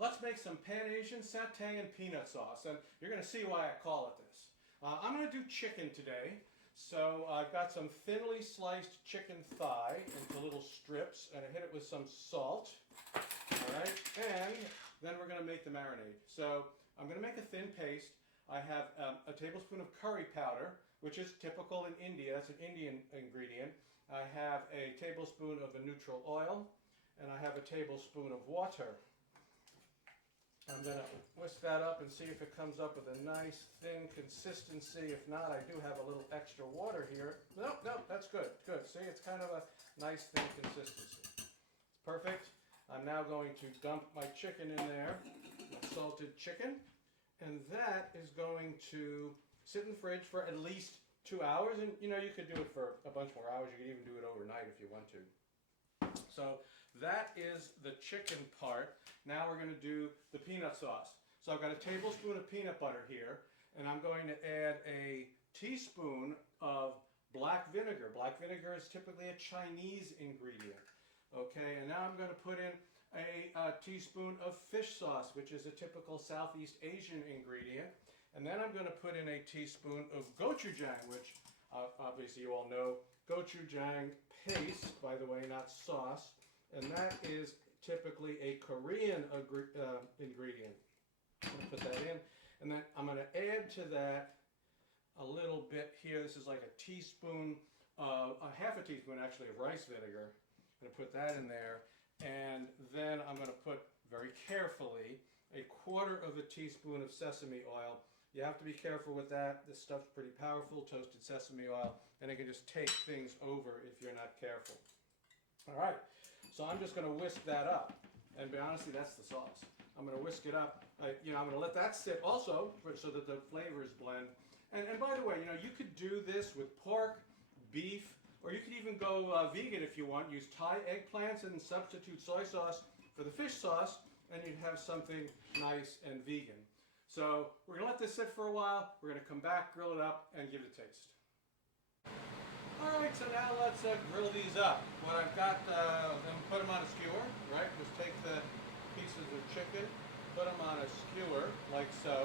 Let's make some Pan-Asian satay and peanut sauce, and you're going to see why I call it this. I'm going to do chicken today, so I've got some thinly sliced chicken thigh into little strips, and I hit it with some salt. All right, and then we're going to make the marinade. So I'm going to make a thin paste. I have a tablespoon of curry powder, which is typical in India. That's an Indian ingredient. I have a tablespoon of a neutral oil, and I have a tablespoon of water. I'm going to whisk that up and see if it comes up with a nice thin consistency. If not, I do have a little extra water here. No, that's good. Good. See, it's kind of a nice thin consistency. It's perfect. I'm now going to dump my chicken in there, my salted chicken, and that is going to sit in the fridge for at least 2 hours. And you could do it for a bunch more hours. You could even do it overnight if you want to. So that is the chicken part. Now we're going to do the peanut sauce. So I've got a tablespoon of peanut butter here, and I'm going to add a teaspoon of black vinegar. Black vinegar is typically a Chinese ingredient. Okay, and now I'm going to put in a teaspoon of fish sauce, which is a typical Southeast Asian ingredient. And then I'm going to put in a teaspoon of gochujang, which obviously you all know gochujang paste, by the way, not sauce. And that is typically a Korean ingredient. I'm going to put that in. And then I'm going to add to that a little bit here. This is like a teaspoon, half a teaspoon actually, of rice vinegar. I'm going to put that in there. And then I'm going to put, very carefully, a quarter of a teaspoon of sesame oil. You have to be careful with that. This stuff's pretty powerful, toasted sesame oil, and it can just take things over if you're not careful. All right, so I'm just going to whisk that up. And be honestly, that's the sauce. I'm going to whisk it up. I'm going to let that sit also so that the flavors blend. And by the way, you could do this with pork, beef, or you could even go vegan if you want. Use Thai eggplants and substitute soy sauce for the fish sauce, and you'd have something nice and vegan. So we're going to let this sit for a while. We're going to come back, grill it up, and give it a taste. All right, so now let's grill these up. What I've got, I'm put them on a skewer, right? Just take the pieces of chicken, put them on a skewer, like so.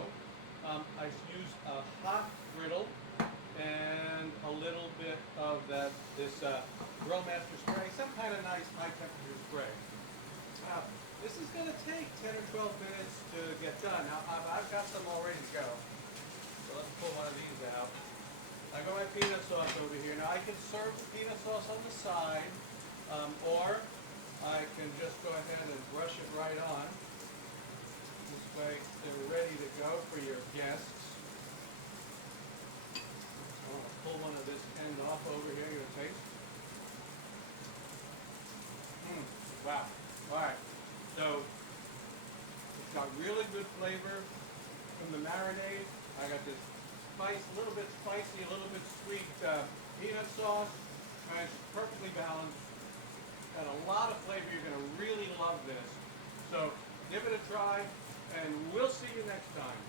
I use a hot griddle and a little bit of this Grill Master spray, some kind of nice high temperature spray. Now, this is going to take 10 or 12 minutes to get done. Now, I've got some all ready to go. So let's pull one of these out. I got my peanut sauce over here. Now, I can serve the peanut sauce on the side, or I can just go ahead and brush it right on. This way, they're ready to go for your guests. So I'm going to pull one of this end off over here. Give it a taste. Wow. All right, so it's got really good flavor from the marinade. I got this spice, a little bit spicy, a little bit sweet peanut sauce, and it's perfectly balanced. Got a lot of flavor. You're going to really love this. So give it a try, and we'll see you next time.